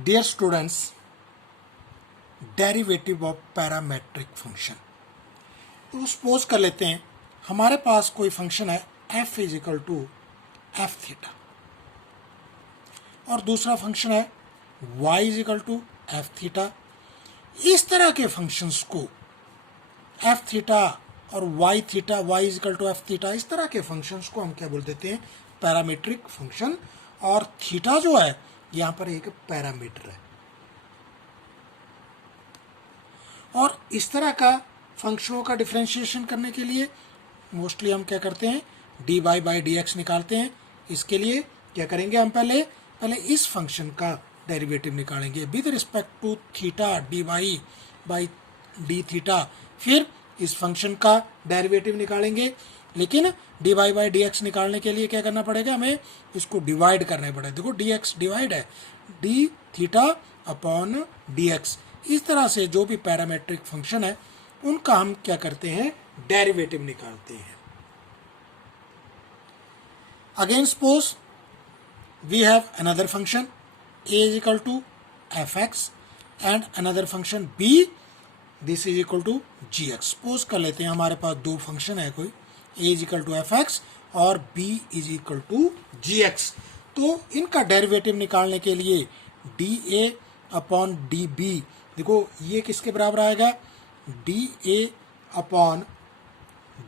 Dear students, derivative of parametric function. तो suppose कर लेते हैं हमारे पास कोई फंक्शन है f is equal to f theta और दूसरा फंक्शन है y is equal to f theta. इस तरह के फंक्शंस को एफ थीटा और y theta, y is equal to f theta, इस तरह के फंक्शंस को हम क्या बोल देते हैं? Parametric function. और थीटा जो है यहाँ पर एक पैरामीटर है। और इस तरह का फंक्शनों का डिफरेंशिएशन करने के लिए मोस्टली हम क्या करते हैं? D y by d x निकालते हैं। इसके लिए क्या करेंगे? हम पहले इस फंक्शन का डेरिवेटिव निकालेंगे with respect to theta d y by d theta. फिर इस फंक्शन का डेरिवेटिव निकालेंगे, लेकिन d y by d x निकालने के लिए क्या करना पड़ेगा? हमें इसको डिवाइड करना पड़ेगा। देखो डी एक्स डिवाइड है D theta upon d x. इस तरह से जो भी पैरामेट्रिक फंक्शन है उनका हम क्या करते हैं? डेरिवेटिव निकालते हैं। Again suppose we have another function a is equal to fx and another function b, this is equal to gx। Suppose कर लेते हैं हमारे पास दो फंक्शन है, कोई a is equal to fx और b is equal to gx। तो इनका डेरिवेटिव निकालने के लिए dA अपॉन dB, देखो ये किसके बराबर आएगा? dA upon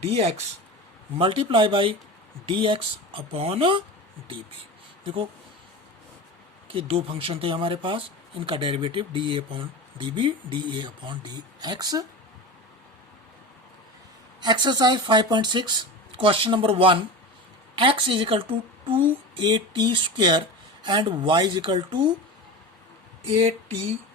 dx multiply by dx upon dB। देखो कि दो फंक्शन थे हमारे पास, इनका derivative d a upon d b, d a upon d x. Exercise 5.6 question number 1, x is equal to 2at square and y is equal to at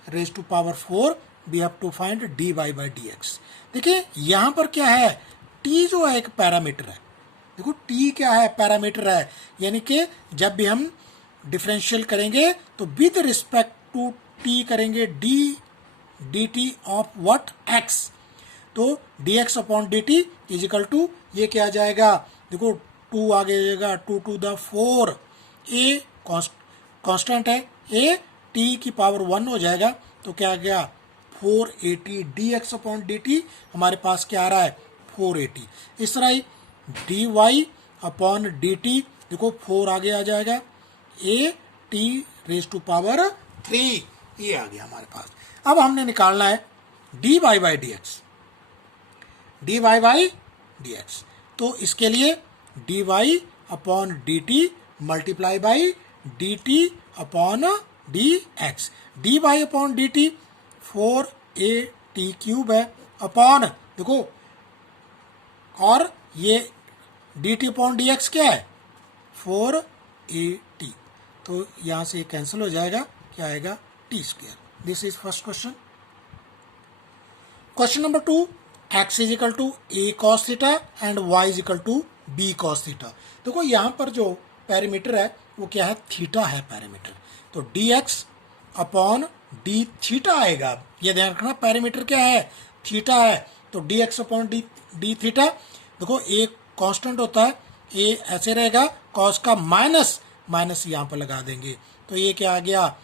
raise to power 4, we have to find dy by d x. देखिए यहां पर क्या है? t जो है एक parameter है। देखो t क्या है? पैरामीटर है, यानी कि जब भी हम डिफरेंशियल करेंगे तो विद रिस्पेक्ट टू t करेंगे d t of what? x। तो d x upon d t is equal to, ये क्या आ जाएगा? देखो 2 आगे जाएगा, 2 टू द 4, a कांस्टेंट है, a t की पावर 1 हो जाएगा, तो क्या आ गया? 4at। D x upon d t हमारे पास क्या आ रहा है? 4at। इस तरह ही d y upon d T, देखो 4 आगे आ जाएगा, a t raise to power 3, ये आ गया हमारे पास। अब हमने निकालना है d y by d x, d y by d x. तो इसके लिए d y upon d t multiply by d t upon d x. D y upon d t 4at cube है अपॉन, देखो और ये d t upon d x क्या है? 4at। तो यहां से कैंसिल हो जाएगा, क्या आएगा? T square. This is first question. Question number 2, x is equal to a cos theta and y is equal to b cos theta. देखो यहां पर जो पैरामीटर है वो क्या है? थीटा है पैरामीटर। तो dx अपॉन डी थीटा आएगा। ये ध्यान रखना, पैरामीटर क्या है? थीटा है। तो dx अपॉन डी थीटा, देखो a कांस्टेंट होता है, a ऐसे रहेगा, cos का माइनस यहाँ पर लगा देंगे, तो ये क्या आ गया?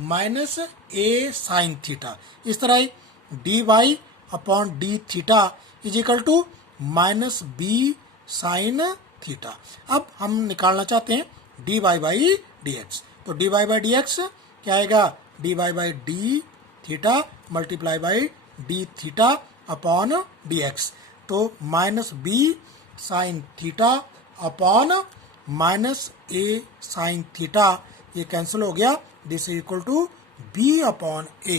Minus a sine theta. इस तरह ही d y upon d theta is equal to minus b sine theta. अब हम निकालना चाहते हैं d y by d x. तो d y by d x क्या आएगा? D y by d theta multiply by d theta upon d x. तो minus b sine theta upon minus a sine theta, ये cancel हो गया। This is equal to b upon a.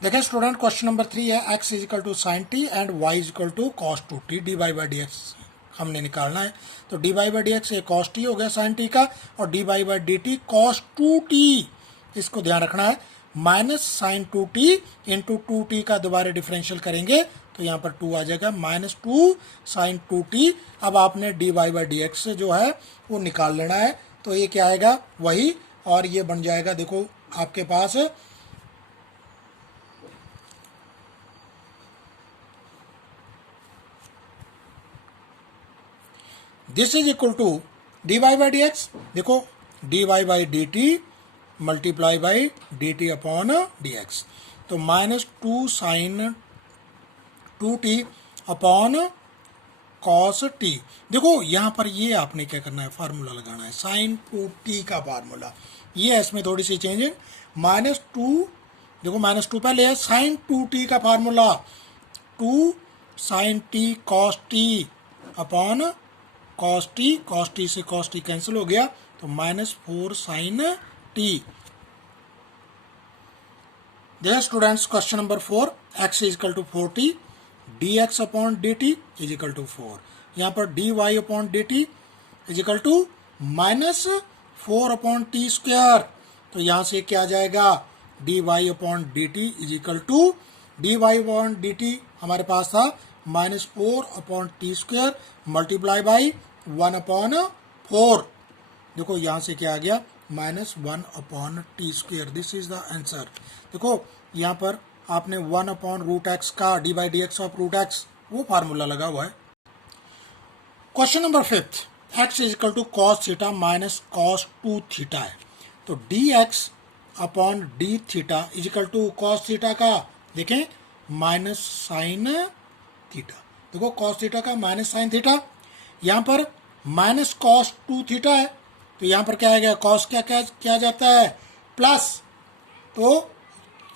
देखिए student, question number 3 है x is equal to sine t and y is equal to cos 2t। D y by d x हमने निकालना है। तो d y by d x ये cos t हो गया sine t का, और d y by d t cos 2t। इसको ध्यान रखना है, minus sign 2t into 2t का दोबारा डिफरेंशियल करेंगे तो यहाँ पर 2 आ जाएगा, माइनस 2 साइन 2t। अब आपने d y by d x जो है वो निकाल लेना है। तो ये क्या आएगा? वही, और ये बन जाएगा, देखो आपके पास this is equal to d y by d x, देखो d y by d t multiply by d t upon d x, तो minus 2 sine 2t upon cos t. देखो यहाँ पर ये आपने क्या करना है, फार्मूला लगाना है साइन 2t का फार्मूला, ये है इसमें थोड़ी सी चेंज है। माइनस 2, देखो माइनस 2 पहले है, साइन 2t का formula 2 sine t cos t upon cos t से कॉस टी कैंसिल हो गया, तो माइनस 4 साइन टी। देखिए students, question number 4, x is equal to 4t d x upon d t is equal to 4, यहाँ पर d y upon d t is equal to minus 4 upon t square, तो यहाँ से क्या आ जाएगा, d y upon d t is equal to d y upon d t हमारे पास था minus 4 upon t square multiply by 1 upon 4, देखो यहाँ से क्या आ गया, minus 1 upon t square, this is the answer. देखो यहाँ पर आपने 1 अपॉन रूट एक्स का d by d x of root x वो फार्मूला लगा हुआ है। Question number 5, x is equal to cos theta minus cos 2 theta है, तो d x upon d theta is equal to cos theta का देखें minus sine theta, देखो cos theta का माइनस साइन थीटा, यहाँ पर माइनस कॉस 2 थीटा है, तो यहाँ पर क्या आएगा, कॉस क्या क्या क्या जाता है प्लस, तो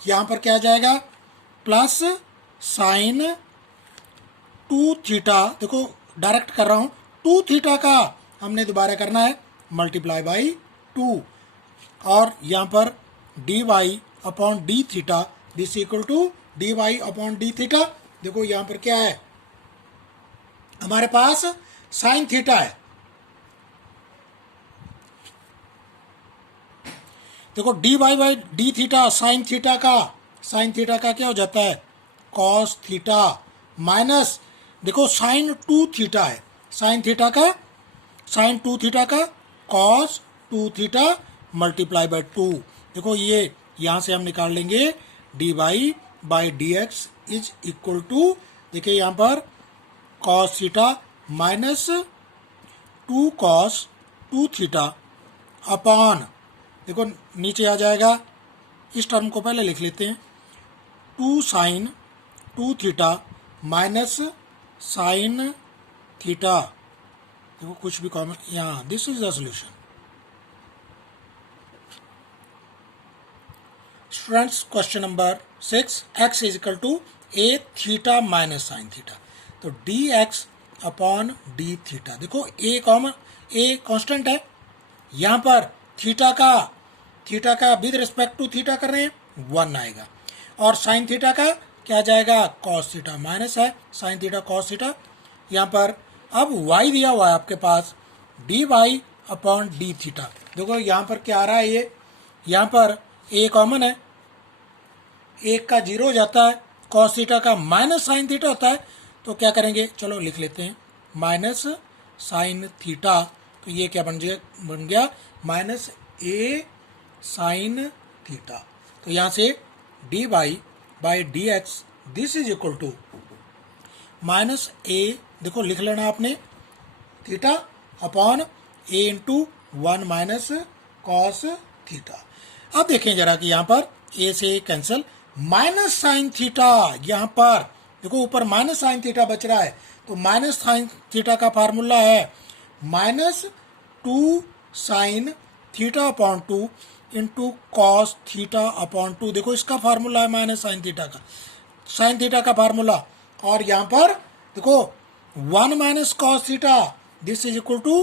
यहाँ पर क्या आ जाएगा प्लस साइन 2 थीटा, देखो डायरेक्ट कर रहा हूँ, 2 थीटा का हमने दोबारा करना है मल्टीप्लाई बाई 2, और यहाँ पर d y upon d theta this equal to d y upon d theta, देखो यहाँ पर क्या है हमारे पास साइन थीटा है, देखो d y by d theta sine theta का क्या हो जाता है कॉस थीटा माइनस, देखो साइन 2 थीटा है, साइन 2 थीटा का कॉस 2 थीटा मल्टीप्लाई बाई 2, देखो ये यहाँ से हम निकाल लेंगे d y by d x is equal to, देखिए यहाँ पर cos theta minus 2 cos 2 theta upon, देखो नीचे आ जाएगा, इस टर्म को पहले लिख लेते हैं 2 sine 2 theta minus sine theta, देखो कुछ भी कॉमन यहाँ, this is the solution. Students question number 6, x is equal to a theta minus sine theta, तो d x upon d theta, देखो ए कॉमन, ए कांस्टेंट है, यहाँ पर theta का विद रिस्पेक्ट टू थीटा कर रहे हैं 1 आएगा, और साइन थीटा का क्या जाएगा कॉस थीटा माइनस है साइन थीटा कॉस थीटा, यहाँ पर अब y दिया हुआ है आपके पास d y upon d theta, देखो यहाँ पर क्या आ रहा है, ये यहाँ पर a कॉमन है, एक का 0 हो जाता है, कॉस थीटा का माइनस साइन थीटा होता है, तो क्या करेंगे, चलो लिख लेते हैं माइनस साइन थीटा, तो ये क्या बन गया माइनस ए साइन थीटा, तो यहाँ से d y by d x this is equal to minus a, देखो लिख लेना आपने theta upon a into 1 minus cos theta. अब देखें जरा कि यहाँ पर ए से कैंसिल, माइनस साइन थीटा, यहाँ पर देखो ऊपर माइनस साइन थीटा बच रहा है, तो माइनस साइन थीटा का फार्मूला है minus 2 sine theta upon 2 into cos theta upon 2, देखो इसका फार्मूला है माइनस साइन थीटा का फार्मूला, और यहाँ पर देखो 1 minus cos theta this is equal to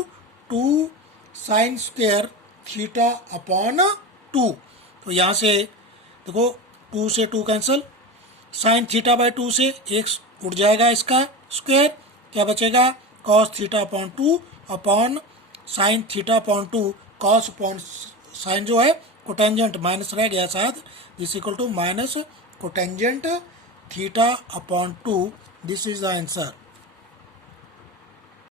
2 sine square theta upon 2, तो यहाँ से देखो 2 से 2 कैंसिल, साइन थीटा बाई 2 से 1 उठ जाएगा, इसका स्क्वायर क्या बचेगा कॉस थीटा अपॉन 2 अपॉन sine theta upon 2, cos upon sine जो है कोटेंजेंट माइनस रह गया शायद, this equal to minus cotangent theta upon 2, this is the answer.